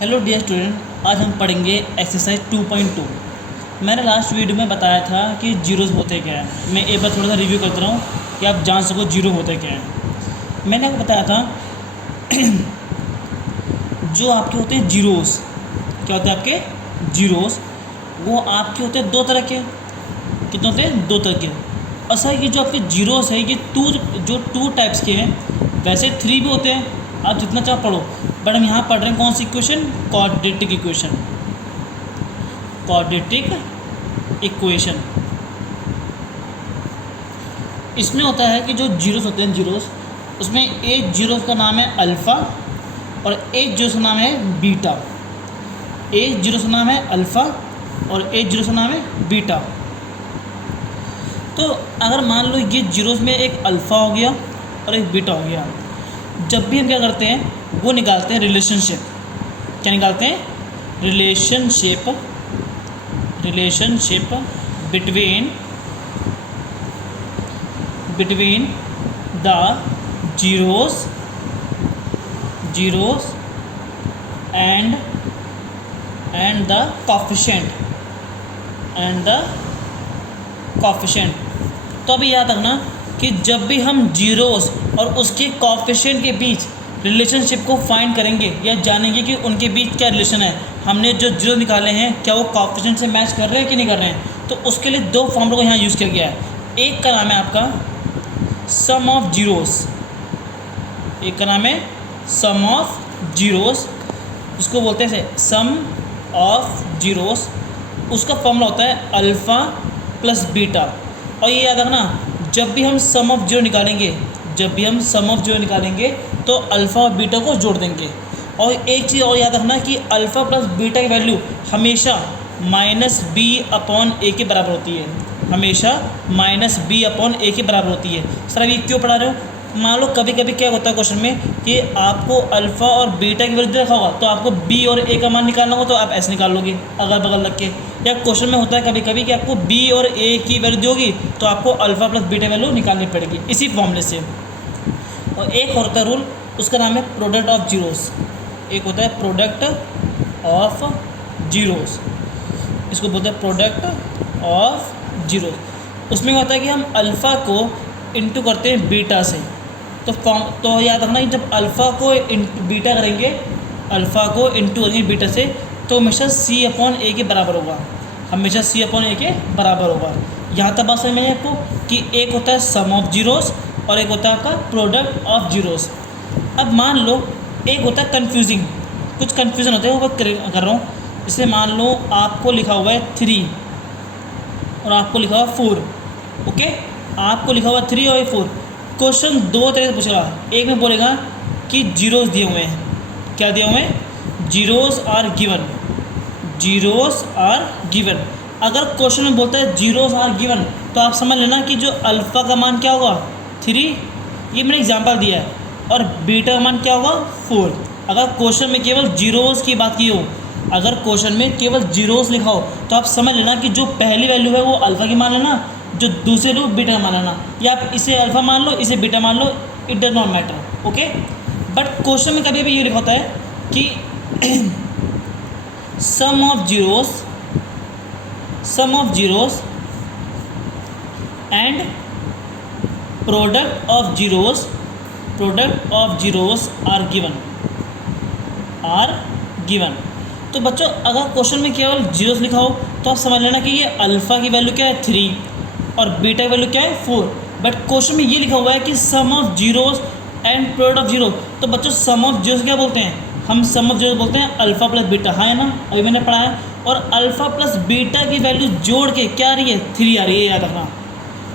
Hello dear student, आज हम पढ़ेंगे एक्सरसाइज 2.2। मैंने लास्ट वीडियो में बताया था कि जीरोज़ होते क्या हैं। मैं एक बार थोड़ा सा रिव्यू करता रहा हूँ कि आप जान सको जीरो होते क्या हैं। मैंने आपको बताया था जो आपके होते हैं जीरोज़, क्या होते हैं आपके जीरोज़, वो आपके होते हैं दो तरह के। कितने होते हैं? दो तरह के। असल ये जो आपके जीरोज़ है ये टू टाइप्स के हैं। वैसे थ्री भी होते हैं, आप जितना चाहो पढ़ो, बट हम यहाँ पढ़ रहे हैं कौन सी equation? Quadratic equation. Quadratic equation इसमें होता है कि जो जीरोस होते हैं जीरोस, उसमें एक जीरोस का नाम है अल्फ़ा और एक जीरोस का नाम है बीटा। एक जीरोस का नाम है अल्फ़ा और एक जीरोस का नाम है बीटा। तो अगर मान लो ये जीरोस में एक अल्फ़ा हो गया और एक बीटा हो गया, जब भी हम क्या करते हैं वो निकालते हैं रिलेशनशिप। क्या निकालते हैं? Relationship between the zeros and the coefficient. तो अभी याद रखना कि जब भी हम जीरोस और उसके कोफिशिएंट के बीच रिलेशनशिप को फाइंड करेंगे या जानेंगे कि उनके बीच क्या रिलेशन है, हमने जो जीरो निकाले हैं क्या वो कोफिशिएंट से मैच कर रहे हैं कि नहीं कर रहे हैं, तो उसके लिए दो फॉर्मूला को यहाँ यूज़ किया गया है। एक का नाम है आपका सम ऑफ जीरोस, एक का नाम है सम ऑफ जीरोस, उसको बोलते हैं सम ऑफ जीरोस। उसका फॉर्मूला होता है अल्फ़ा प्लस बीटा। और ये याद रखना, जब भी हम सम ऑफ जीरो निकालेंगे तो अल्फ़ा और बीटा को जोड़ देंगे। और एक चीज़ और याद रखना कि अल्फ़ा प्लस बीटा की वैल्यू हमेशा -b/a के बराबर होती है, हमेशा -b/a के बराबर होती है। सर अभी क्यों पढ़ा रहे हो? मान लो कभी कभी क्या होता है क्वेश्चन में कि आपको अल्फ़ा और बीटा की वैल्यू रखा होगा, तो आपको b और a का मान निकालना होगा तो आप ऐसे निकाल लोगे अगल बगल रख के। या क्वेश्चन में होता है कभी कभी कि आपको b और a की वैल्यू दोगी तो आपको अल्फ़ा प्लस बीटा वैल्यू निकालनी पड़ेगी इसी फॉर्मूले से। और एक होता है रूल, उसका नाम है प्रोडक्ट ऑफ जीरोस। एक होता है प्रोडक्ट ऑफ जीरोस, इसको बोलते हैं प्रोडक्ट ऑफ जीरोस। उसमें होता है कि हम अल्फ़ा को इंटू करते हैं बीटा से। तो याद रखना कि जब अल्फ़ा को बीटा करेंगे, अल्फ़ा को इंटू करेंगे बीटा से, तो हमेशा c/a के बराबर होगा, हमेशा c/a के बराबर होगा। यहाँ तक बात समझ में आई आपको कि एक होता है सम ऑफ जीरोस और एक होता है आपका प्रोडक्ट ऑफ जीरोस। अब मान लो एक होता है कन्फ्यूजिंग, कुछ कन्फ्यूज़न होता है वो मैं कर रहा हूँ। इससे मान लो आपको लिखा हुआ है 3 और आपको लिखा हुआ 4, ओके, आपको लिखा हुआ 3 और 4। क्वेश्चन दो तरह से पूछेगा, एक में बोलेगा कि जीरोस दिए हुए हैं, क्या दिए हुए हैं? Zeros are given. अगर क्वेश्चन में बोलता है जीरोस आर गिवन तो आप समझ लेना कि जो अल्फ़ा का मान क्या होगा 3, ये मैंने एग्जांपल दिया है, और बीटा का मान क्या होगा 4। अगर क्वेश्चन में केवल जीरोस की बात की हो, अगर क्वेश्चन में केवल जीरोस लिखा हो तो आप समझ लेना कि जो पहली वैल्यू है वो अल्फ़ा की मान लेना, जो दूसरे रूप बीटा का मान लेना, या आप इसे अल्फ़ा मान लो इसे बीटा मान लो, it does not matter, okay. But question में कभी भी ये लिखा होता है कि sum of zeros and product of zeros are given. तो बच्चों अगर क्वेश्चन में केवल जीरोस लिखा हो तो आप समझ लेना कि ये अल्फ़ा की वैल्यू क्या है 3 और बीटा की वैल्यू क्या है 4। बट क्वेश्चन में ये लिखा हुआ है कि sum of zeros and product of zero, तो बच्चों सम ऑफ जीरोस क्या बोलते हैं? हम सम ऑफ जीरोस बोलते हैं अल्फ़ा प्लस बीटा, हाँ है ना, अभी मैंने पढ़ा है। और अल्फ़ा प्लस बीटा की वैल्यू जोड़ के क्या आ रही है? 3 आ रही है, याद रखना।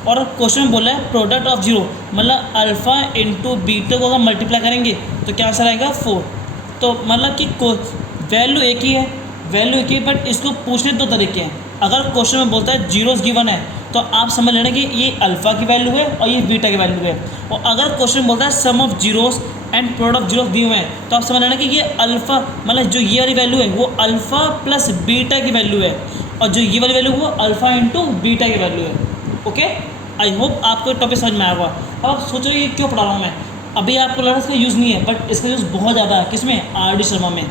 और क्वेश्चन में बोला है प्रोडक्ट ऑफ जीरो, मतलब अल्फ़ा इंटू बीटा को अगर मल्टीप्लाई करेंगे तो क्या आंसर आएगा 4। तो मतलब कि वैल्यू एक ही है, बट इसको पूछने दो तरीके हैं। अगर क्वेश्चन में बोलता है जीरोस गिवन है तो आप समझ लेना कि ये अल्फ़ा की वैल्यू है और ये बीटा की वैल्यू है। और अगर क्वेश्चन में बोलता है sum of zeros and product of zeros दिए हुए हैं तो आप समझ लेना कि ये अल्फ़ा, मतलब जो ये वाली वैल्यू है वो अल्फ़ा प्लस बीटा की वैल्यू है, और जो ये वाली वैल्यू वो अल्फ़ा इंटू बीटा की वैल्यू है, ओके। आई होप आपको टॉपिक समझ में आया होगा। अब आप सोच रहे हो ये क्यों पढ़ा रहा हूँ मैं, अभी आपको लगा इसका यूज़ नहीं है, बट इसका यूज़ बहुत ज़्यादा है। किसमें? आर डी शर्मा में।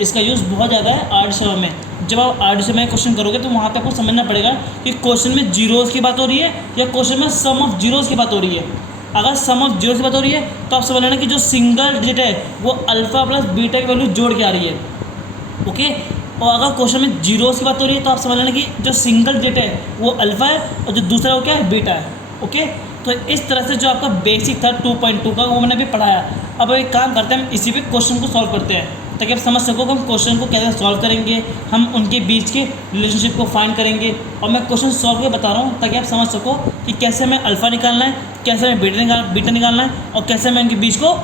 इसका यूज़ बहुत ज़्यादा है आर्ट में। जब आप आर्ट में क्वेश्चन करोगे तो वहाँ पे आपको समझना पड़ेगा कि क्वेश्चन में जीरोज़ की बात हो रही है या क्वेश्चन में सम ऑफ जीरोज़ की बात हो रही है। अगर सम ऑफ जीरोज़ की बात हो रही है तो आप समझ लेना कि जो सिंगल डिजिट है वो अल्फ़ा प्लस बीटा की वैल्यू जोड़ के आ रही है, ओके। और अगर क्वेश्चन में जीरोज़ की बात हो रही है तो आप समझ लेना कि जो सिंगल डिजिट है वो अल्फ़ा है और जो दूसरा वो क्या है, बीटा है, ओके। तो इस तरह से जो आपका बेसिक था 2.2 का वो मैंने अभी पढ़ाया। अब एक काम करते हैं, हम इसी पे क्वेश्चन को सॉल्व करते हैं ताकि आप समझ सको कि हम क्वेश्चन को कैसे सॉल्व करेंगे, हम उनके बीच के रिलेशनशिप को फाइंड करेंगे। और मैं क्वेश्चन सॉल्व करके बता रहा हूँ ताकि आप समझ सको कि कैसे हमें अल्फ़ा निकालना है, कैसे हमें बीटा निकालना है और कैसे हमें इनके बीच को,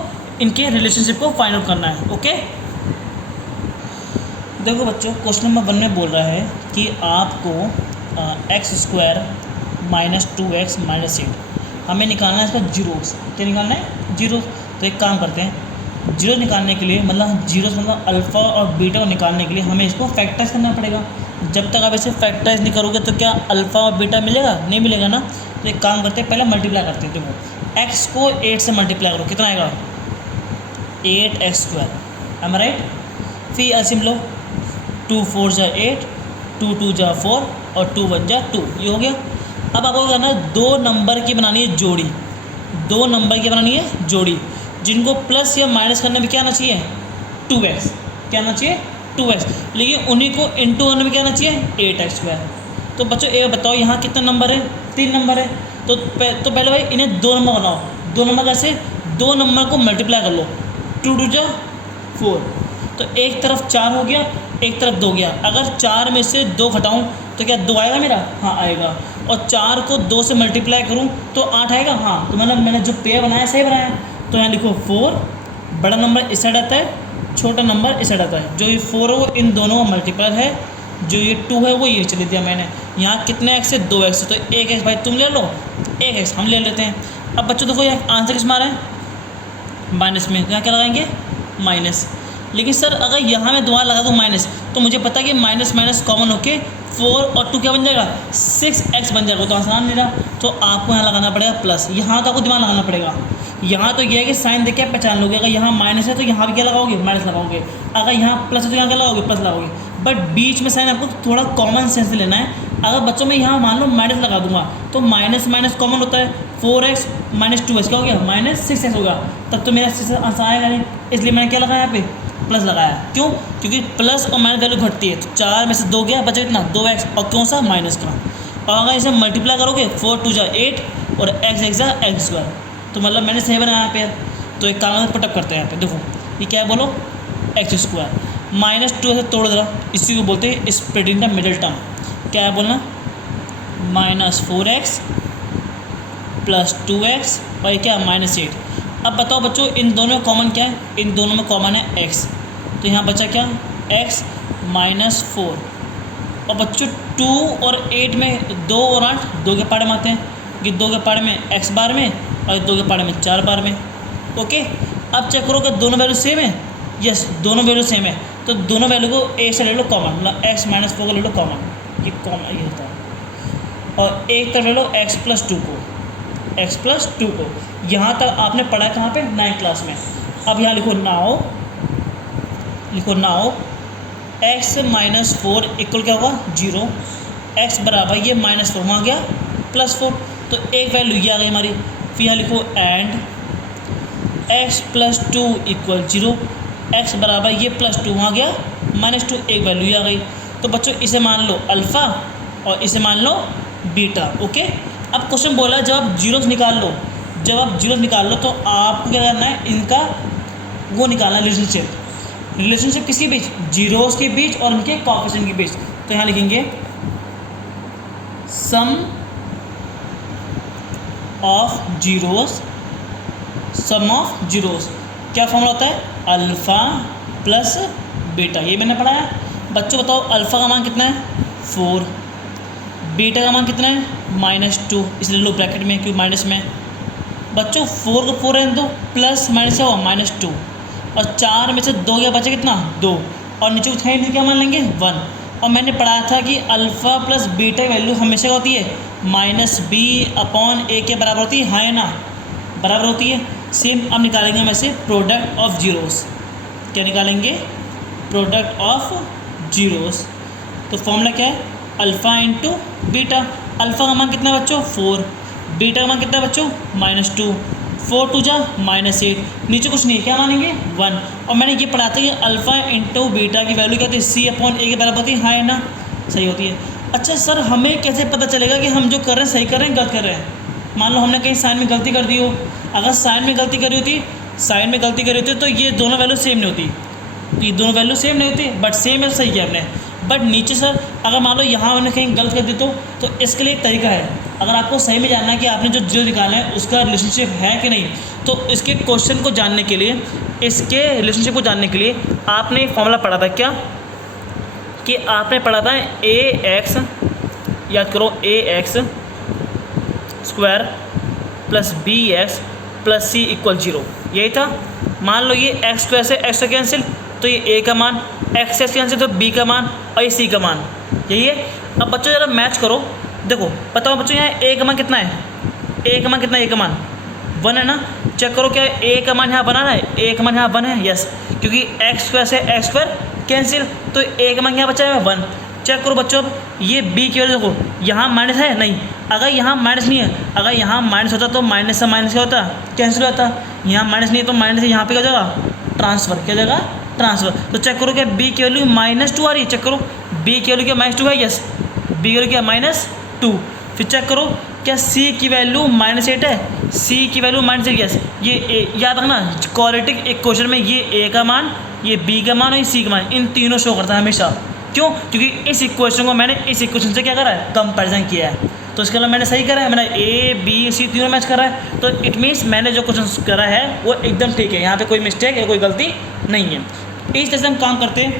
इनके रिलेशनशिप को फाइंड आउट करना है, ओके। देखो बच्चों, क्वेश्चन नंबर 1 में बोल रहा है कि आपको x² माइनस 2x माइनस 8 हमें निकालना है इसका जीरोस। क्या निकालना है? जीरोस। तो एक काम करते हैं, जीरो निकालने के लिए मतलब जीरोस मतलब अल्फ़ा और बीटा को निकालने के लिए हमें इसको फैक्टराइज करना पड़ेगा। जब तक आप इसे फैक्टराइज नहीं करोगे तो क्या अल्फ़ा और बीटा मिलेगा? नहीं मिलेगा ना। तो एक काम करते हैं, पहले मल्टीप्लाई करते हैं। देखो x को 8 से मल्टीप्लाई करो, कितना आएगा? 8x², am right. फिर एलसीएम लो, 2 4 जा 8, 2 2 जा 4 और 2 1 जा 2, ये हो गया। अब आपको करना है दो नंबर की बनानी है जोड़ी, दो नंबर की बनानी है जोड़ी जिनको प्लस या माइनस करने में क्या आना चाहिए? 2x। क्या आना चाहिए? 2x। लेकिन उन्हीं को इंटू करने में क्या आना चाहिए? 8x²। तो बच्चों ये बताओ यहाँ कितना नंबर है? 3 नंबर है। तो पहले भाई इन्हें दो नंबर बनाओ। दो नंबर कैसे? दो नंबर को मल्टीप्लाई कर लो, 2 2 जा 4, तो एक तरफ 4 हो गया, एक तरफ 2 गया। अगर 4 में से 2 घटाऊँ तो क्या 2 आएगा मेरा? हाँ आएगा। और 4 को 2 से मल्टीप्लाई करूँ तो 8 आएगा। हाँ, तो मतलब मैंने जो पेयर बनाया सही बनाया। तो यहाँ लिखो 4, बड़ा नंबर इस साइड आता है, छोटा नंबर इस साइड आता है। जो ये 4 है वो इन दोनों का मल्टीप्लाई है, जो ये 2 है वो ये चले दिया मैंने। यहाँ कितने एक्स है? 2x। तो 1x भाई तुम ले लो, 1x हम ले लेते हैं। अब बच्चों देखो यहाँ आंसर किस मारा है? माइनस में। यहाँ क्या लगाएंगे? माइनस। लेकिन सर अगर यहाँ मैं दोबारा लगा दूँ माइनस तो मुझे पता है कि माइनस माइनस कॉमन होके 4 और 2 क्या बन जाएगा? 6x बन जाएगा। तो आसान नहीं रहा, तो आपको यहाँ लगाना पड़ेगा प्लस। यहाँ का आपको दिमाग लगाना पड़ेगा। यहाँ तो ये है कि साइन देख के आप पहचान लोगे, अगर यहाँ माइनस है तो यहाँ भी क्या लगाओगे? माइनस लगाओगे। अगर यहाँ प्लस है तो यहाँ क्या लगाओगे? प्लस लगाओगे। बट बीच में साइन आपको थोड़ा कॉमन सेंस से लेना है। अगर बच्चों में यहाँ मान लो माइनस लगा दूंगा तो माइनस माइनस कॉमन होता है, 4x माइनस 2x क्या हो गया? माइनस 6x होगा। तब तो मेरा 6 आंसर आएगा नहीं, इसलिए मैंने क्या लगाया यहाँ पे? प्लस लगाया। क्यों? क्योंकि प्लस और माइनस वैल्यू घटती है। तो 4 में से 2 गया, बचा कितना? 2x। और कौन सा? माइनस का। और अगर इसे मल्टीप्लाई करोगे 4 2 जा 8 और x x जा x², तो मतलब मैंने सही बनाया यहाँ पे। तो एक काम पुटअप करते हैं यहाँ पे। देखो ये क्या है बोलो? x²। माइनस 2 से तोड़ दो, इसी को बोलते हैं स्प्लिटिंग द मिडिल टर्म। क्या है बोलना? माइनस 4x प्लस 2x और क्या? माइनस 8। अब बताओ बच्चों इन दोनों में कॉमन क्या है? इन दोनों में कॉमन है x। तो यहाँ बचा क्या? x minus 4। और बच्चों 2 और 8 में 2 और 8 2 के पाड़े में आते हैं कि 2 के पाड़े में x बार में और 2 के पाड़े में 4 बार में, ओके। अब चेक करो कि दोनों वैल्यू सेम है? यस, दोनों वैल्यू सेम है। तो दोनों वैल्यू को a से ले लो कॉमन, मतलब x माइनस 4 को ले लो कॉमन, ये कॉमन ये होता है। और एक तरफ ले लो x प्लस 2 को, x प्लस 2 को। यहाँ तक आपने पढ़ा है कहाँ पे? 9th क्लास में। अब यहाँ लिखो नाउ x माइनस 4 इक्वल क्या होगा? 0। x बराबर ये माइनस 4 वहाँ गया प्लस 4, तो एक वैल्यू ये आ गई हमारी। फिर यहाँ लिखो and x plus 2 equal 0। x बराबर ये प्लस 2 वहाँ गया माइनस 2, एक वैल्यू ये आ गई। तो बच्चों इसे मान लो अल्फ़ा और इसे मान लो बीटा, ओके। अब क्वेश्चन बोला जब आप जीरोस निकाल लो, जब आप जीरोस निकाल लो तो आपको क्या करना है? इनका वो निकालना है रिलेशनशिप किसके बीच? जीरोस के बीच और इनके कोएफिशिएंट के बीच। तो यहाँ लिखेंगे सम ऑफ जीरोस। क्या फॉर्मूला होता है? Alpha plus beta. ये मैंने पढ़ाया। बच्चों बताओ अल्फ़ा का मान कितना है? 4। बीटा का मान कितना है? -2, इसलिए लो ब्रैकेट में क्यों माइनस में। बच्चों 4 को 4 रहने दो, प्लस माइनस क्या हुआ? -2। और 4 में से 2 गया, बचा कितना? 2। और नीचे उठाए क्या मान लेंगे? 1। और मैंने पढ़ा था कि अल्फ़ा प्लस बीटा की वैल्यू हमेशा क्या होती है? -b/a के बराबर होती है, हाँ ना? बराबर होती है। सेम अब निकालेंगे हम ऐसे प्रोडक्ट ऑफ जीरोस। क्या निकालेंगे? Product of zeros. तो फॉर्मूला क्या है, अल्फ़ा इंटू बीटा। अल्फ़ा का मान कितना है बच्चों 4, बीटा का मान कितना है बच्चों -2, 4 2 जा -8, नीचे कुछ नहीं है, क्या मानेंगे 1। और मैंने ये पढ़ा था कि अल्फ़ा इंटू बीटा की वैल्यू क्या होती है, C/A के बराबर होती है, हाँ है ना, सही होती है। अच्छा सर हमें कैसे पता चलेगा कि हम जो कर रहे हैं सही कर रहे हैं गलत कर रहे हैं। मान लो हमने कहीं साइन में गलती कर दी हो, अगर साइन में गलती करी होती तो ये दोनों वैल्यू सेम नहीं होती, तो ये दोनों वैल्यू सेम नहीं होती, बट सेम है सही किया हमने। बट नीचे सर अगर मान लो यहाँ हमने कहीं गलत कर दी तो इसके लिए एक तरीका है, अगर आपको सही में जानना है कि आपने जो जीरो निकाला है उसका रिलेशनशिप है कि नहीं, तो इसके क्वेश्चन को जानने के लिए, इसके रिलेशनशिप को जानने के लिए आपने फॉर्मूला पढ़ा था क्या, कि आपने पढ़ा था ax, याद करो ax square plus bx plus c = 0, यही था। मान लो ये x स्क्वायर से x कैंसिल, तो ये a का मान, x से कैंसिल तो b का मान और ये c का मान, यही है। अब बच्चों ज़रा मैच करो, देखो बताओ बच्चों यहाँ a का मान कितना है, a का मान कितना है, a का मान 1 है ना। चेक करो क्या a का मान यहाँ बना है, a का मान यहाँ 1 है, यस, क्योंकि x स्क्वायर से x स्क्वायर कैंसिल, तो a का मान यहाँ बचा है 1। चेक करो बच्चों, अब ये b की वैल्यू देखो, यहाँ माइनस है नहीं, अगर यहाँ माइनस नहीं है, अगर यहाँ माइनस होता तो माइनस से माइनस क्या होता, कैंसिल होता। यहाँ माइनस नहीं है तो माइनस से यहाँ पे क्या हो जाएगा, ट्रांसफ़र, क्या हो जाएगा, ट्रांसफ़र। तो चेक करो क्या b की वैल्यू -2 आ रही है, चेक करो b की वैल्यू क्या -2 है, यस, b की वैल्यू क्या -2। फिर चेक करो क्या c की वैल्यू -8 है, c की वैल्यू -8, यस। ये याद रखना क्वाड्रेटिक इक्वेशन में ये a का मान, ये b का मान और ये c का मान, इन तीनों शो करता है हमेशा। क्यों, क्योंकि इस इक्वेशन को मैंने इस इक्वेशन से क्या करा है, कंपैरिजन किया है, तो इसके अलावा मैंने सही करा है, मैंने a b c तीनों मैच कर रहा है, तो इट मीन्स मैंने जो क्वेश्चन करा है वो एकदम ठीक है, यहाँ पे कोई मिस्टेक या कोई गलती नहीं है। इस तरह से हम काम करते हैं।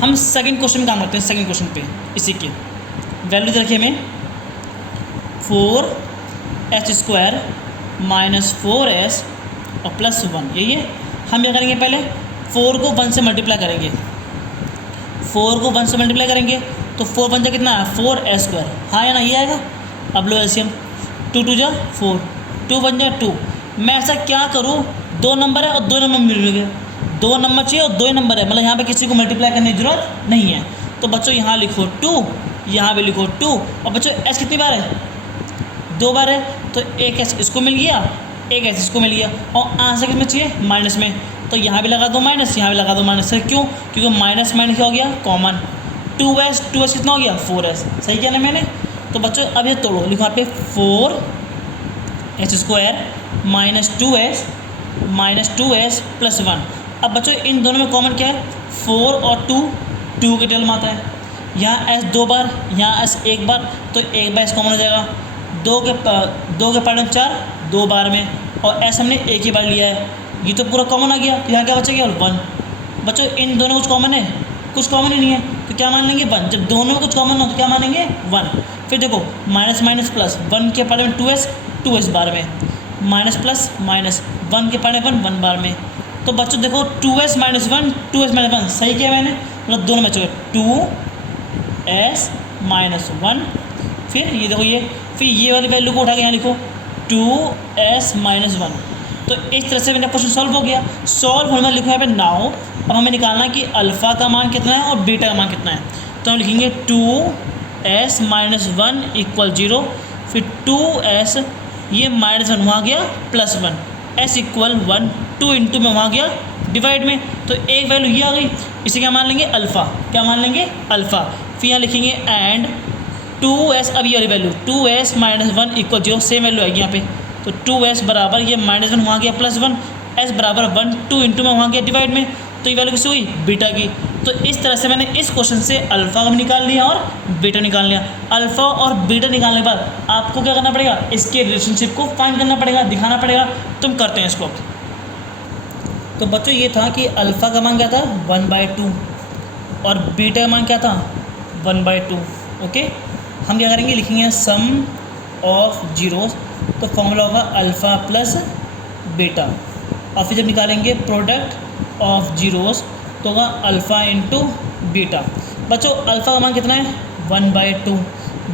हम सेकंड क्वेश्चन काम करते हैं, सेकंड क्वेश्चन पे इसी की वैल्यू रखिए हमें 4h² -4s और +1, यही है। हम क्या करेंगे, पहले 4 को 1 से मल्टीप्लाई करेंगे, 4 को 1 से मल्टीप्लाई करेंगे तो 4 बन जाए कितना है 4s², हाँ या ना, ये आएगा। अब लो एलसीएम, 2 2 जा 4, 2 बन जाए 2। मैं ऐसा क्या करूँ, 2 नंबर है और 2 नंबर मिल गए, 2 नंबर चाहिए और 2 नंबर है, मतलब यहाँ पे किसी को मल्टीप्लाई करने की जरूरत नहीं है। तो बच्चों यहाँ लिखो 2, यहाँ भी लिखो 2, और बच्चों s कितनी बार है, 2 बार है, तो एक s इसको मिल गया, एक s इसको मिल गया, और आंसर कितने चाहिए, माइनस में, तो यहाँ भी लगा दो माइनस, यहाँ भी लगा दो माइनस। क्यों, क्योंकि माइनस माइनस क्या हो गया, कॉमन। 2s कितना हो गया 4s, सही किया ना मैंने। तो बच्चों अब ये तोड़ो, लिखो यहाँ पे 4h² -2s +1। अब बच्चों इन दोनों में कॉमन क्या है, 4 और 2 के टेल में आता है। यहाँ s 2 बार, यहाँ s 1 बार, तो 1 बार s कॉमन हो जाएगा। 2 के पार्ट में 4, 2 बार में, और s हमने एक ही बार लिया है, ये तो पूरा कॉमन आ गया। यहाँ क्या बचेगा, 1। बच्चों इन दोनों कुछ कॉमन है, कुछ कॉमन ही नहीं है, तो क्या मान लेंगे 1। जब दोनों में कुछ कॉमन हो तो क्या मानेंगे 1। फिर देखो माइनस माइनस प्लस, 1 के पार्ट में 2s बार में, माइनस प्लस माइनस, 1 के पार्ट में 1 बार में। तो बच्चों देखो 2s - 1, 2s - 1, सही किया मैंने, मतलब दोनों मैच हो गए, 2s - 1। फिर ये देखो ये, फिर ये वाली वैल्यू को उठा के यहाँ लिखो 2s - 1। तो इस तरह से मेरा क्वेश्चन सॉल्व हो गया। सॉल्व होने में लिखो यहाँ पे नाउ। अब हमें निकालना है कि अल्फ़ा का मान कितना है और बीटा का मान कितना है। तो हम लिखेंगे 2s - 1 = 0, फिर 2s, ये -1 वहाँ गया +1, s = 1, 2 × में वहाँ गया डिवाइड में, तो एक वैल्यू ये आ गई। इसे क्या मान लेंगे, अल्फ़ा। क्या मान लेंगे, अल्फ़ा। फिर यहाँ लिखेंगे एंड 2s, अब ये वाली वैल्यू 2s - 1 = 0, सेम वैल्यू आएगी यहाँ पे। तो 2s बराबर ये -1 वहाँ गया +1, s बराबर 1, 2 × में वहाँ गया डिवाइड में, तो ये वैल्यू किससे हुई, बीटा की। तो इस तरह से मैंने इस क्वेश्चन से अल्फ़ा का भी निकाल लिया और बीटा निकाल लिया। अल्फ़ा और बीटा निकालने के बाद आपको क्या करना पड़ेगा, इसके रिलेशनशिप को फाइंड करना पड़ेगा, दिखाना पड़ेगा। तुम करते हैं इसको। तो बच्चों ये था कि अल्फ़ा का मान क्या था 1/2 और बीटा का मान क्या था 1/2। ओके, हम क्या करेंगे, लिखेंगे सम ऑफ जीरोस, तो फॉर्मूला होगा अल्फ़ा प्लस बीटा, और फिर जब निकालेंगे प्रोडक्ट ऑफ जीरोस तो होगा अल्फ़ा इंटू बीटा। बच्चों अल्फ़ा का मान कितना है 1/2,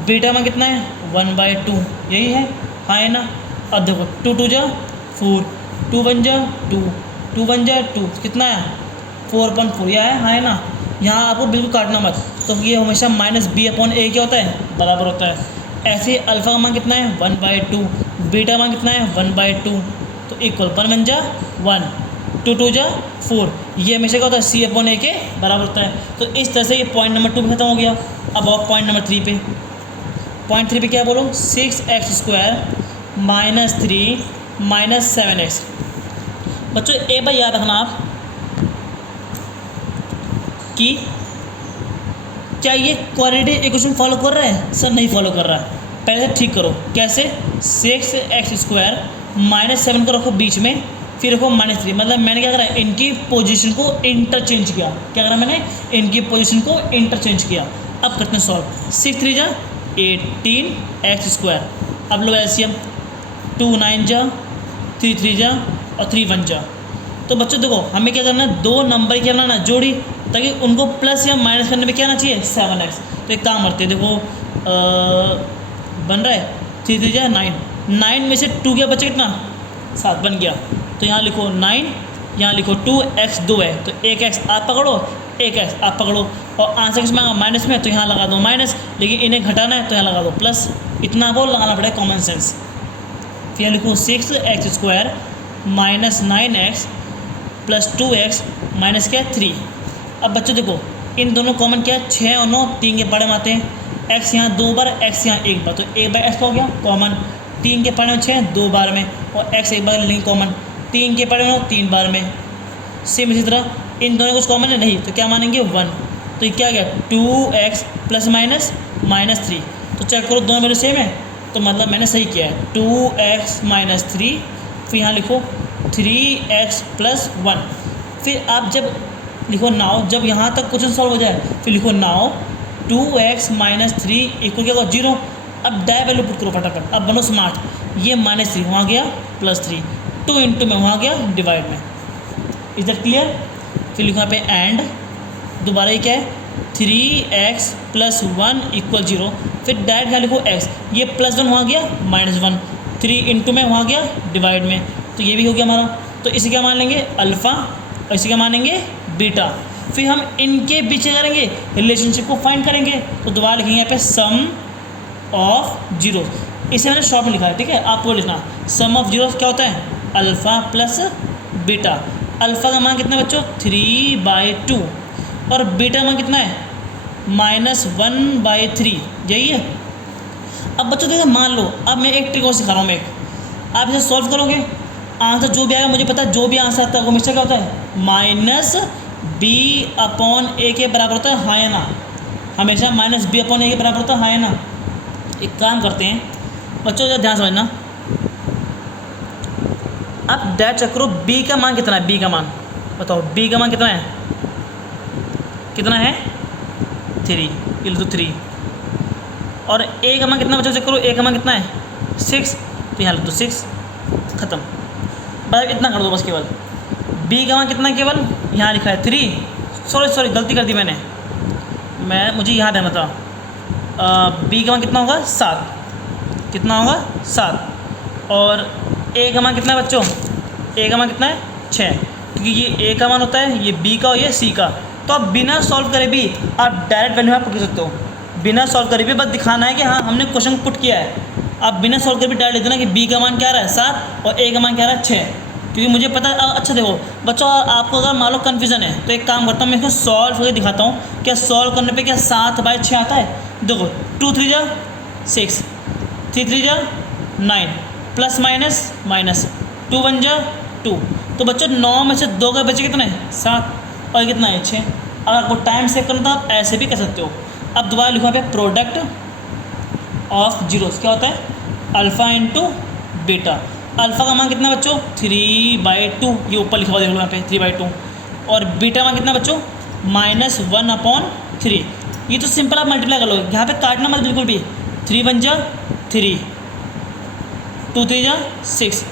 बीटा का मान कितना है 1/2, यही है, हाँ है ना। अब देखो 2 2 जा 4, 2 1 जा 2, 2 1 जा 2, कितना है 4.4 यह है ना, यहाँ आपको बिल्कुल काटना मत। तो ये हमेशा -b/a क्या होता है, बराबर होता है। ऐसे ही अल्फ़ा का मान कितना है 1/2, बीटा का मान कितना है 1/2, तो इक्वल 1 बन जा 1, 2 2 जा 4, ये हमेशा क्या होता है c/a के बराबर होता है। तो इस तरह से ये पॉइंट नंबर 2 पे खत्म हो गया। अब आप पॉइंट नंबर 3 पे, पॉइंट 3 पे क्या बोलो, 6x² -3 -7x। बच्चों एक बार याद रखना आप कि क्या ये क्वाड्रेटिक इक्वेशन फॉलो कर रहा है, सर नहीं फॉलो कर रहा है। पहले से ठीक करो, कैसे, 6x² -7 को रखो बीच में, फिर रखो -3, मतलब मैंने क्या करा, इनकी पोजीशन को इंटरचेंज किया। क्या करा मैंने, इनकी पोजीशन को इंटरचेंज किया। अब करते हैं सॉल्व, 6 3 जा 18x²। अब लो एलसीएम, 2 9 जा 3 3 जा और 3 1 जा। तो बच्चों देखो हमें क्या करना है, दो नंबर क्या बनाना जोड़ी, ताकि उनको प्लस या माइनस करने में क्या आना चाहिए 7x। तो एक काम करते हैं, देखो बन रहा है 3 3 जा 9, 9 में से 2 क्या बचे, कितना 7 बन गया। तो यहाँ लिखो 9, यहाँ लिखो 2x 2 है, तो 1x आप पकड़ो, 1x आप पकड़ो, और आंसर किस मांगा माइनस में, तो यहाँ लगा दो माइनस, लेकिन इन्हें घटाना है तो यहाँ लगा दो प्लस। इतना आपको लगाना पड़ेगा कॉमन सेंस। फिर यहाँ लिखो 6x² -9x + 2x माइनस क्या 3। अब बच्चों देखो इन दोनों कॉमन क्या है, 6 और 9 3 के पाड़े में आते हैं, x यहाँ 2 बार, x यहाँ 1 बार, तो 1/x हो गया कॉमन, 3 के पाड़े में 6 2 बार में, और x 1 बार लेंगे कॉमन, 3 के पाड़े में 3 बार में। सेम इसी तरह इन दोनों कुछ कॉमन है नहीं, तो क्या मानेंगे 1, तो ये क्या गया 2x ± -3। तो चेक करो दोनों वैल्यू सेम है, तो मतलब मैंने सही किया है, 2x - 3, फिर यहाँ लिखो 3x + 1। फिर आप जब लिखो नाउ, जब यहाँ तक क्वेश्चन सॉल्व हो जाए फिर लिखो नाउ 2x - 3 इक्वल क्या होगा 0। अब डाय वैल्यू पुट करो फटाफट, अब बनो स्मार्ट, ये -3 वहाँ गया +3, 2 × में वहाँ गया डिवाइड में। Is that clear. फिर लिखो यहाँ पे एंड, दोबारा ये क्या है 3x + 1 = 0, फिर डायरेक्ट यहाँ लिखो x, ये +1 वहाँ गया -1, 3 × में वहाँ गया डिवाइड में, तो ये भी हो गया हमारा। तो इसे क्या मान लेंगे अल्फ़ा, और इसे क्या मानेंगे बीटा। फिर हम इनके बीच करेंगे रिलेशनशिप को फाइंड करेंगे, तो दोबारा लिखेंगे यहाँ पे सम ऑफ जीरो, इसे मैंने शॉर्ट में लिखा है, ठीक है, आपको लिखना सम ऑफ जीरो क्या होता है अल्फ़ा + बीटा। अल्फ़ा का मान कितना है बच्चों 3/2, और बीटा का मान कितना है -1/3, यही है। अब बच्चों देखो मान लो, अब मैं एक ट्रिक और सिखा रहा हूँ, आप इसे सॉल्व करोगे, आंसर जो भी आएगा, मुझे पता है जो भी आंसर आता है वो हमेशा क्या होता है -b/a के बराबर होता है, हाँ या ना, हमेशा -b/a के बराबर होता है, हाँ या ना। एक काम करते हैं बच्चों, जरा ध्यान समझना, अब डैट चेक करो b का मान कितना है, b का मान बताओ, b का मान कितना है, कितना है 3, ये लो तो 3, और a का मान कितना बच्चों चेक करो, a का मान कितना है 6, तो यहाँ लो तो 6, ख़त्म। बस इतना कर दो बस, केवल b का मान कितना है, केवल यहाँ लिखा है 3, सॉरी गलती कर दी मैंने, मुझे याद है मतलब b का मान कितना होगा 7, कितना होगा 7, और a का मान कितना है बच्चों, a का मान कितना है 6, क्योंकि ये a का मान होता है, ये b का और ये c का। तो आप बिना सॉल्व करे भी आप डायरेक्ट वैल्यू आप पकड़ सकते हो, बिना सॉल्व करे भी बस दिखाना है कि हाँ हमने क्वेश्चन पुट किया है। आप बिना सॉल्व करे भी डायरेक्ट लिख देना कि b का मान क्या आ रहा है 7 और a का मान क्या आ रहा है 6, क्योंकि मुझे पता है। अच्छा देखो बच्चों, आपको अगर मान लो कन्फ्यूज़न है तो एक काम करता हूँ, मैं इसको सॉल्व करके दिखाता हूँ। क्या सॉल्व करने पे क्या 7/6 आता है, देखो 2 3 जा 6, 3 3 जा 9, प्लस माइनस 2 1 जा 2। तो बच्चों 9 में से 2 का बचे कितने 7, और कितना है 6। अगर आपको टाइम सेव करना तो आप ऐसे भी कर सकते हो। अब दोबारा लिखो पे प्रोडक्ट ऑफ जीरोस क्या होता है अल्फ़ा इंटू बीटा। अल्फ़ा का मान कितना बच्चों 3/2, ये ऊपर लिखा हुआ देख लो यहाँ पे 3/2, और बीटा मान कितना बच्चों -1/3। ये तो सिंपल आप मल्टीप्लाई कर लो, यहाँ पे काटना मत बिल्कुल भी। 3 1 जा 3, 2 3 जा 6।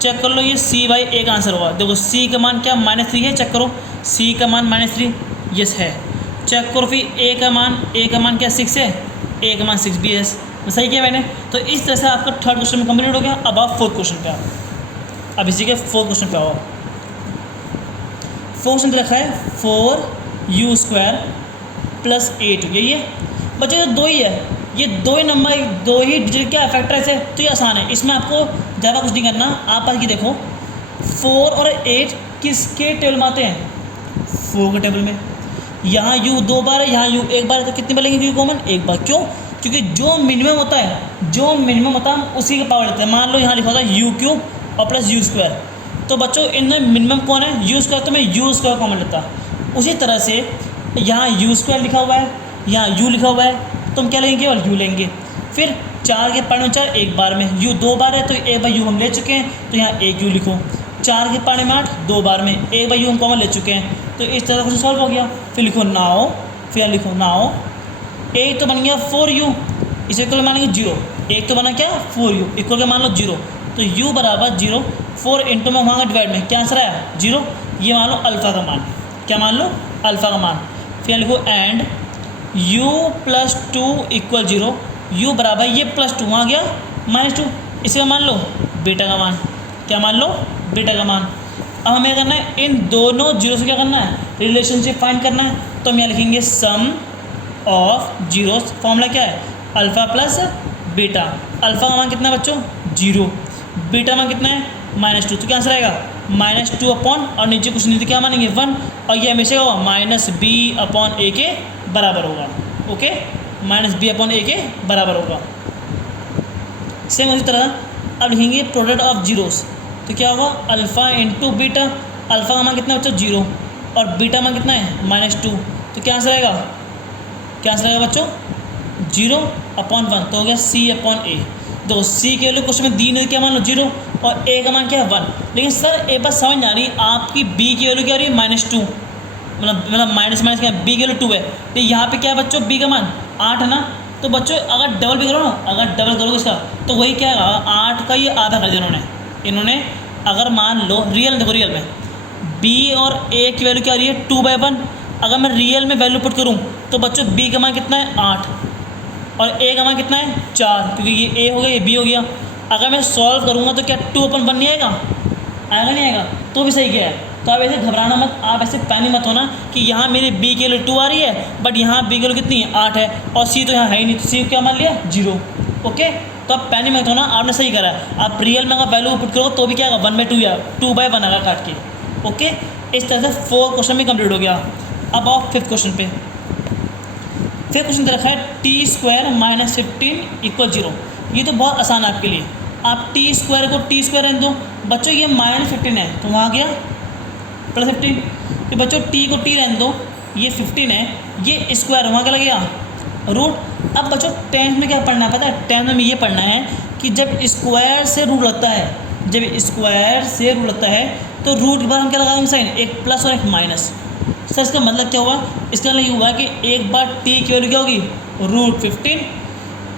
चेक कर लो ये c/a का आंसर होगा। देखो c का मान क्या -3 है, चेक करो c का मान -3 यस है। चेक करो फिर a का मान क्या 6 है, a का मान 6 भी है, सही किया मैंने। तो इस तरह से आपका थर्ड क्वेश्चन में कंप्लीट हो गया। अब आप फोर्थ क्वेश्चन पे आओ। अब इसी के फोर्थ क्वेश्चन पे आओ। क्वेश्चन रखा है 4u² प्लस 8, यही है बच्चों। ये दो ही है, ये दो ही नंबर, दो ही डिजिट क्या फैक्टर है, तो ये आसान है, इसमें आपको ज़्यादा कुछ नहीं करना। आप आज की देखो 4 और 8 किसके टेबल में आते हैं, 4 के टेबल में। यहाँ u 2 बार है, यहाँ u 1 बार है, तो कितने बार लेंगे u कॉमन, 1 बार। क्यों, क्योंकि जो मिनिमम होता है हम उसी के पावर लेते हैं। मान लो यहाँ लिखा होता है u³ और प्लस u², तो बच्चों इनमें मिनिमम कौन है, u², तो मैं u² कॉमन लेता। उसी तरह से यहाँ u² लिखा हुआ है, यहाँ u लिखा हुआ है, तो हम क्या लेंगे, केवल u लेंगे। फिर 4 के पाने में 4 1 बार में, u 2 बार है तो 1 बार u हम ले चुके हैं, तो यहाँ 1 u लिखो। 4 के पाने में 8 2 बार में, 1 बार u हम कॉमन ले चुके हैं, तो इस तरह क्वेश्चन सॉल्व हो गया। फिर लिखो नाउ, फिर लिखो नाउ एक तो बन गया 4u, इसे इक्वल मानेंगे 0, एक तो बना क्या 4u इक्वल के मान लो 0, तो u बराबर 0, 4 इंटू में वहाँ डिवाइड में क्या आंसर आया 0, ये मान लो अल्फ़ा का मान, क्या मान लो अल्फ़ा का मान। फिर लिखो and u plus 2 equal 0, u बराबर ये प्लस 2 वहाँ गया -2, इसे मान लो बीटा का मान, क्या मान लो बीटा का मान। अब हमें करना है इन दोनों जीरो से क्या करना है, रिलेशनशिप फाइंड करना है। तो हम यहाँ लिखेंगे सम ऑफ जीरोस, फॉर्मूला क्या है अल्फ़ा प्लस बीटा। अल्फ़ा का मान कितना है बच्चों 0, बीटा मान कितना है -2, तो क्या आंसर आएगा -2 अपॉन, और नीचे कुछ नहीं तो क्या मानेंगे 1, और ये हमेशा होगा -b/a के बराबर होगा। ओके, -b/a के बराबर होगा। सेम उसी तरह अब लिखेंगे प्रोडक्ट ऑफ जीरोस, तो क्या होगा अल्फ़ा इंटू बीटा। अल्फ़ा का मान कितना है बच्चों 0, और बीटा मान कितना है -2, तो क्या आंसर आएगा, क्या आंसर आएगा बच्चों 0/1, तो हो गया c/a। तो c के लिए क्वेश्चन में दी नहीं, क्या मान लो 0, और a का मान क्या है 1। लेकिन सर एक बात समझ नहीं आ रही, आपकी b की वैल्यू क्या आ रही है -2, मतलब माइनस क्या है, b की वैल्यू 2 है, तो यहाँ पे क्या है बच्चों b का मान 8 है ना। तो बच्चों अगर डबल भी करो ना, अगर डबल करोगे इसका तो वही क्या है 8 का ये आधा कर दिया इन्होंने। अगर मान लो रियल, देखो रियल में b और a की वैल्यू क्या आ रही है 2/1, अगर मैं रियल में वैल्यू पुट करूँ तो बच्चों b का मान कितना है 8 और a का मान कितना है 4, क्योंकि ये a हो गया ये b हो गया। अगर मैं सॉल्व करूँगा तो क्या 2/1 नहीं आएगा, आएगा नहीं आएगा, तो भी सही क्या है। तो आप ऐसे घबराना मत, आप ऐसे पैनिक मत होना कि यहाँ मेरी b के लिए 2 आ रही है, बट यहाँ b के लिए कितनी है 8 है, और c तो यहाँ है ही नहीं, तो c क्या मान लिया 0। ओके, तो आप पैनिक मत होना, आपने सही करा है। आप रियल में अगर वैल्यू पुट करोगे तो भी क्या आएगा 1/2 या 2/1 आएगा काट के। ओके, इस तरह से 4 क्वेश्चन भी कंप्लीट हो गया। अब आओ 5th क्वेश्चन पे। 5th क्वेश्चन रखा है t² -15 = 0। ये तो बहुत आसान है आपके लिए, आप t² को t² रहने दो बच्चों, ये -15 है तो वहाँ गया +15, कि बच्चों t को t रहने दो, ये 15 है, ये स्क्वायर वहाँ क्या लगेगा रूट। अब बच्चों 10th में क्या पढ़ना है पता है, 10th में ये पढ़ना है कि जब स्क्वायर से रूट लगता है, जब स्क्वायर से रूट लगता है तो रूट के बाद हम क्या लगाएंगे साइन, एक प्लस और एक माइनस। सर इसका मतलब क्या हुआ, इसका मतलब ये हुआ कि एक बार t की वैल्यू क्या होगी √15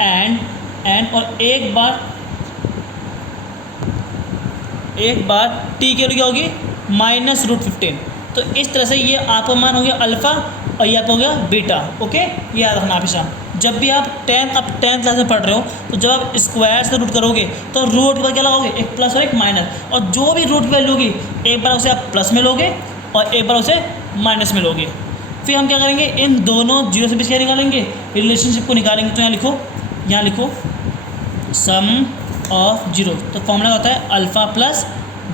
एंड और एक बार t की वैल्यू क्या होगी -√15। तो इस तरह से ये आपका मान हो गया अल्फ़ा और ये आपका हो गया बीटा। ओके, ये याद रखना हमेशा जब भी आप 10th क्लास में पढ़ रहे हो, तो जब आप स्क्वायर से रूट करोगे तो रूट के बाद क्या लगाओगे एक प्लस और एक माइनस, और जो भी रूट की वैल्यू होगी एक बार उसे आप प्लस में लोगे और एक बार उसे माइनस में लोगे। फिर हम क्या करेंगे, इन दोनों जीरो से बीच क्या निकालेंगे, रिलेशनशिप को निकालेंगे। तो यहाँ लिखो सम ऑफ जीरो, तो फॉर्मूला होता है अल्फ़ा प्लस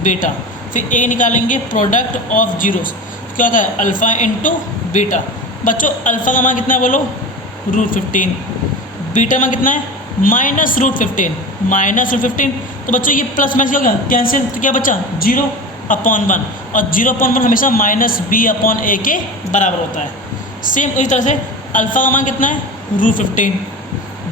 बीटा। फिर ए निकालेंगे प्रोडक्ट ऑफ जीरोस, क्या होता है अल्फ़ा इंटू बीटा। बच्चों अल्फ़ा का मान कितना है बोलो √15, बीटा मान कितना है -√15, तो बच्चों ये प्लस माइनस क्या हो गया कैंसिल, तो क्या बचा 0/1, और 0/1 हमेशा -b/a के बराबर होता है। सेम उसी तरह से अल्फ़ा का मान कितना है √15,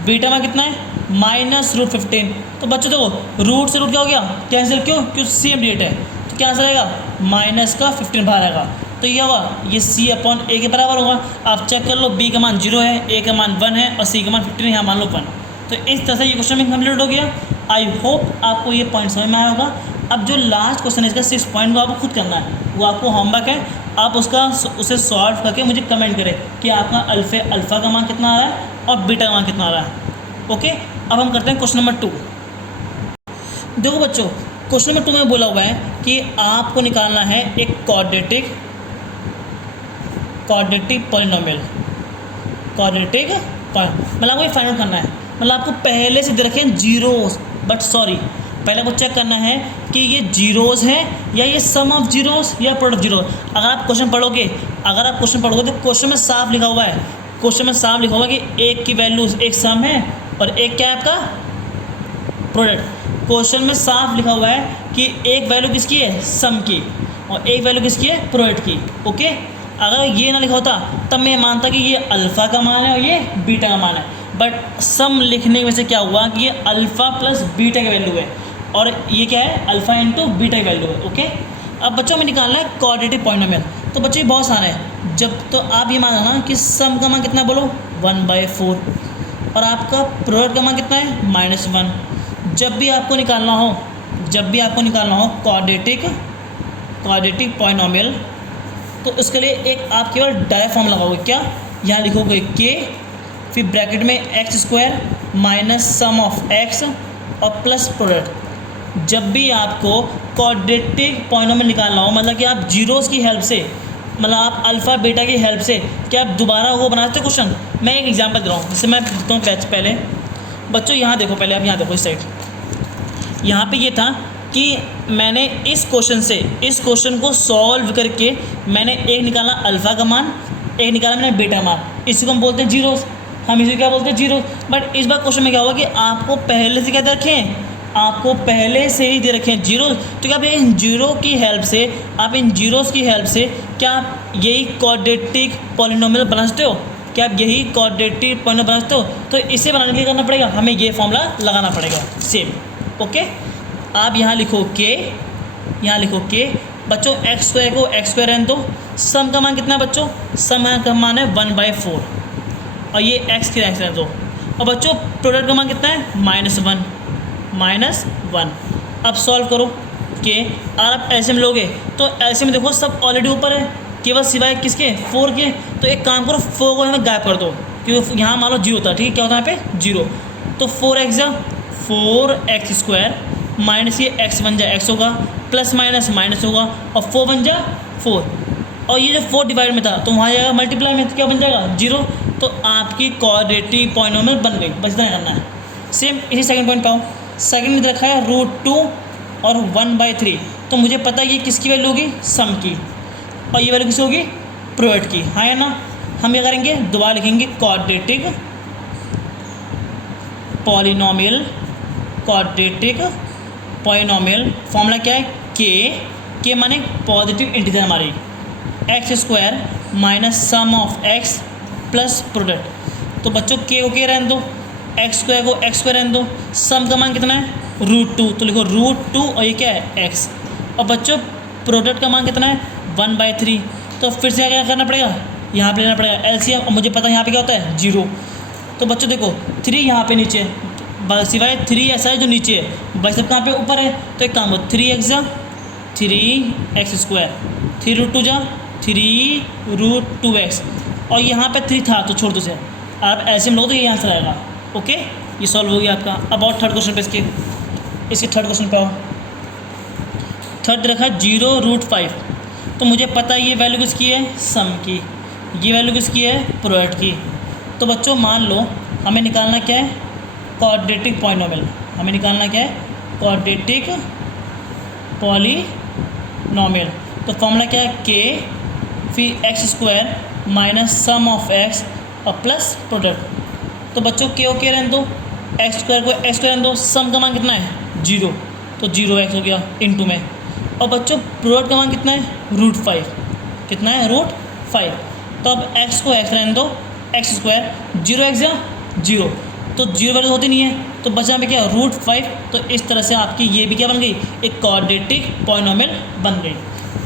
बीटा मान कितना है -√15। तो बच्चों देखो रूट से रूट क्या हो गया कैंसिल, क्यों सेम डेट है, तो क्या आंसर आएगा -15 बाहर आएगा। तो ये होगा ये c/a के बराबर होगा। आप चेक कर लो, b का मान 0 है, a का मान 1 है और c का मान 15 है, यहाँ मान लो 1। तो इस तरह से ये क्वेश्चन भी कंप्लीट हो गया। आई होप आपको ये पॉइंट समझ में आया होगा। अब जो लास्ट क्वेश्चन है इसका 6 पॉइंट को आपको खुद करना है, वो आपको होमवर्क है, आप उसे सॉल्व करके मुझे कमेंट करें कि आपका अल्फ़ा का मान कितना आ रहा है और बीटा का मान कितना आ रहा है। ओके, अब हम करते हैं क्वेश्चन नंबर 2। देखो बच्चों, क्वेश्चन नंबर 2 में बोला हुआ है कि आपको निकालना है एक क्वाड्रेटिक क्वाड्रेटिक पॉलिनोमियल, क्वाड्रेटिक मतलब आपको ये फाइंड आउट करना है, मतलब आपको पहले से दे रखे हैं जीरोस, बट सॉरी पहले आपको चेक करना है कि ये जीरोस हैं या ये सम ऑफ जीरोस या प्रोडक्ट जीरो। अगर आप क्वेश्चन पढ़ोगे तो क्वेश्चन में साफ लिखा हुआ है, क्वेश्चन में साफ लिखा हुआ है कि एक की वैल्यू एक सम है और एक क्या है आपका प्रोडक्ट। क्वेश्चन में साफ लिखा हुआ है कि एक वैल्यू किसकी है, सम की, और एक वैल्यू किसकी है, प्रोडक्ट की। ओके, अगर ये ना लिखा होता तब मैं मानता कि ये अल्फ़ा का मान है और ये बीटा का मान है, बट सम लिखने की वजह से क्या हुआ कि ये अल्फ़ा प्लस बीटा की वैल्यू है और ये क्या है, अल्फ़ा इंटू बीटा की वैल्यू है। ओके, अब बच्चों में निकालना है क्वाड्रेटिक पॉलिनोमियल। तो बच्चों ये बहुत आसान है, जब तो आप ये मान लेना कि सम का मान कितना बोलो 1/4 और आपका प्रोडक्ट का मान कितना है -1। जब भी आपको निकालना हो क्वाड्रेटिक पॉलिनोमियल, तो उसके लिए एक आप केवल डायरेक्ट फॉर्म लगाओगे। क्या, यहाँ लिखोगे के, फिर ब्रैकेट में x² minus sum of x और प्लस प्रोडक्ट। जब भी आपको क्वाड्रेटिक पॉलिनोमियल निकालना हो, मतलब कि आप जीरोस की हेल्प से, मतलब आप अल्फ़ा बीटा की हेल्प से क्या आप दोबारा वो बनाते हो क्वेश्चन। मैं एक एग्जांपल दे रहा हूँ, जैसे मैं देता हूँ पहले बच्चों यहाँ देखो, पहले आप यहाँ देखो इस साइड, यहाँ पे ये था कि मैंने इस क्वेश्चन को सॉल्व करके मैंने एक निकाला अल्फ़ा का मान, एक निकाला मैंने बीटा का मान। इसी को हम बोलते हैं जीरोस, हम इसी क्या बोलते हैं जीरो। बट इस बार क्वेश्चन में क्या हुआ कि आपको पहले से क्या दे रखे हैं, आपको पहले से ही दे रखे हैं जीरो। तो क्या आप इन जीरो की हेल्प से, आप इन जीरोस की हेल्प से क्या आप यही क्वाड्रेटिक पॉलिनोमियल बना सकते हो, क्या आप यही क्वाड्रेटिक पॉलिनोमियल बना सकते हो। तो इसे बनाने के लिए करना पड़ेगा, हमें ये फॉर्मूला लगाना पड़ेगा सेम। ओके, आप यहाँ लिखो के, बच्चों x² को x² रहने दो। सम का मान कितना है बच्चों, सम का मान है 1/4 और ये x की रहने दो। और बच्चों प्रोडक्ट का मान कितना है -1। अब सॉल्व करो के, अगर आप ऐसे में लोगे तो ऐसे में देखो सब ऑलरेडी ऊपर है, केवल सिवाय किसके 4 के। तो एक काम करो 4 को यहाँ गायब कर दो, क्योंकि यहाँ मान लो 0 था, ठीक है, क्या होता है यहाँ पे 0। तो 4x² माइनस ये x बन जाए x होगा, प्लस माइनस माइनस होगा और 4 बन जाए 4। और ये जो 4 डिवाइड में था तो वहाँ जाएगा मल्टीप्लाई में, तो क्या बन जाएगा 0। तो आपकी क्वाड्रेटिक पॉलिनोमियल बन गई, बस इतना करना है। सेम इसी सेकंड पॉइंट पाओ, सेकंड में रखा है √2 और 1/3। तो मुझे पता है ये किसकी वैल्यू होगी, सम की, और ये वैल्यू किसकी होगी, प्रोडक्ट की, हाँ है ना। हम क्या करेंगे, दोबारा लिखेंगे क्वाड्रेटिक पॉलिनोमियल, फॉर्मूला क्या है, के माने पॉजिटिव इंटीजर हमारी, x² minus sum of x plus product. तो बच्चों के को के रहने दो, x² को x² रहने दो। सम का मान कितना है √2, तो लिखो √2 और ये क्या है x। और बच्चों प्रोडक्ट का मान कितना है 1/3। तो फिर से क्या करना पड़ेगा, यहाँ पे लेना पड़ेगा एलसीएम, और मुझे पता है यहाँ पे क्या होता है 0। तो बच्चों देखो 3 यहाँ पे नीचे, सिवाय 3 ऐसा है जो नीचे है, भाई सब कहाँ पे ऊपर है। तो एक काम हो 3x जा 3x², 3√2 जा 3√2x, और यहाँ पे 3 था तो छोड़ दो से। आप ऐसे में लोग तो ये आंसर आएगा। ओके, ये सॉल्व हो गया आपका। अब और थर्ड क्वेश्चन पे इसके थर्ड क्वेश्चन पे आओ। थर्ड रखा 0√5। तो मुझे पता है ये वैल्यू किसकी है, सम की, ये वैल्यू किसकी है, प्रोडक्ट की। तो बच्चों मान लो हमें निकालना क्या है, क्वाड्रेटिक पॉलिनोमियल। हमें निकालना क्या है, क्वाड्रेटिक पॉलिनोमियल। तो फॉर्मूला क्या है, के फिर x² minus sum of x और प्लस प्रोडक्ट। तो बच्चों के ओके रहने दो, x² को x² रहने दो। सम का मान कितना है 0, तो 0x हो गया इंटू में। और बच्चों प्रोडक्ट का मान कितना है √5, कितना है √5। तो अब x को x रहने दो, x², 0x या 0, तो 0 वैल्यू होती नहीं है, तो बचा में क्या √5। तो इस तरह से आपकी ये भी क्या बन गई, एक क्वाड्रेटिक पॉलिनोमियल बन गई।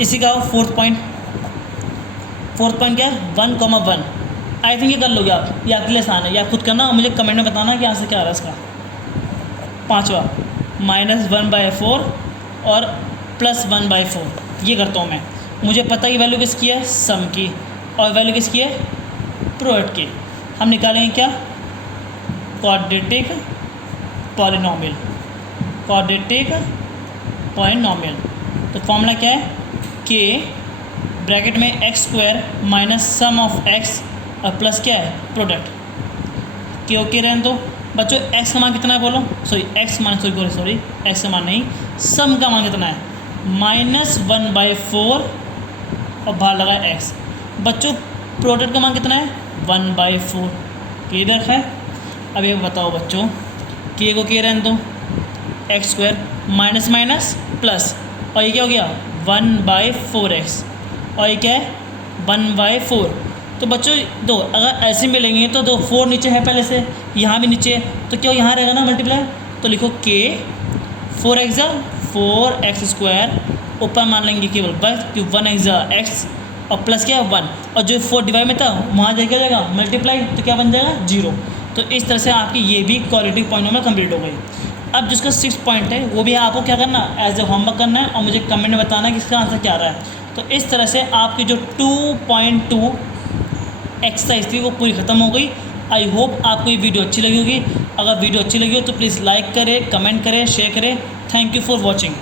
इसी का फोर्थ पॉइंट क्या है 1,1। आई थिंक ये कर लोगे आप, ये आपके लिए आसान है, ये आप खुद करना और मुझे कमेंट में बताना कि यहाँ से क्या आ रहा है इसका। पाँचवा -1/4 और +1/4, ये करता हूँ मैं। मुझे पता है कि वैल्यू किसकी है, सम की, और वैल्यू किसकी है, प्रोडक्ट की। हम निकालेंगे क्या, क्वाड्रेटिक पॉलिनोमियल। तो फॉर्मूला क्या है, के ब्रैकेट में x square minus sum of x और प्लस क्या है प्रोडक्ट के ओके रहने दो बच्चों। एक्स का मान कितना है बोलो, सॉरी एक्स मान सॉरी एक्स का मान नहीं, सम का मान कितना है -1/4 और बाहर लगा एक्स। बच्चों प्रोडक्ट का मान कितना है 1/4, क्लियर है। अब ये बताओ बच्चों के को के रहने दो x square minus minus plus और ये क्या हो गया 1/4x और ये क्या है 1/4। तो बच्चों दो अगर ऐसे मिलेंगे तो दो 4 नीचे है पहले से, यहाँ भी नीचे तो क्या यहाँ रहेगा ना मल्टीप्लाई, तो लिखो के 4x स्क्वायर ऊपर मान लेंगे केवल बस कि 1x एक्स और प्लस क्या 1 और जो 4 डिवाइड में था वहाँ देखा जाएगा मल्टीप्लाई तो क्या बन जाएगा 0। तो इस तरह से आपकी ये भी क्वालिटी पॉइंट में कंप्लीट हो गई। अब जिसका 6 पॉइंट है वो भी आपको क्या करना एज ए होमवर्क करना है और मुझे कमेंट में बताना है कि इसका आंसर क्या रहा है। तो इस तरह से आपकी जो 2.2 एक्सरसाइज थी वो पूरी ख़त्म हो गई। आई होप आपको ये वीडियो अच्छी लगी होगी। अगर वीडियो अच्छी लगी हो तो प्लीज़ लाइक करें, कमेंट करें, शेयर करें। Thank you for watching.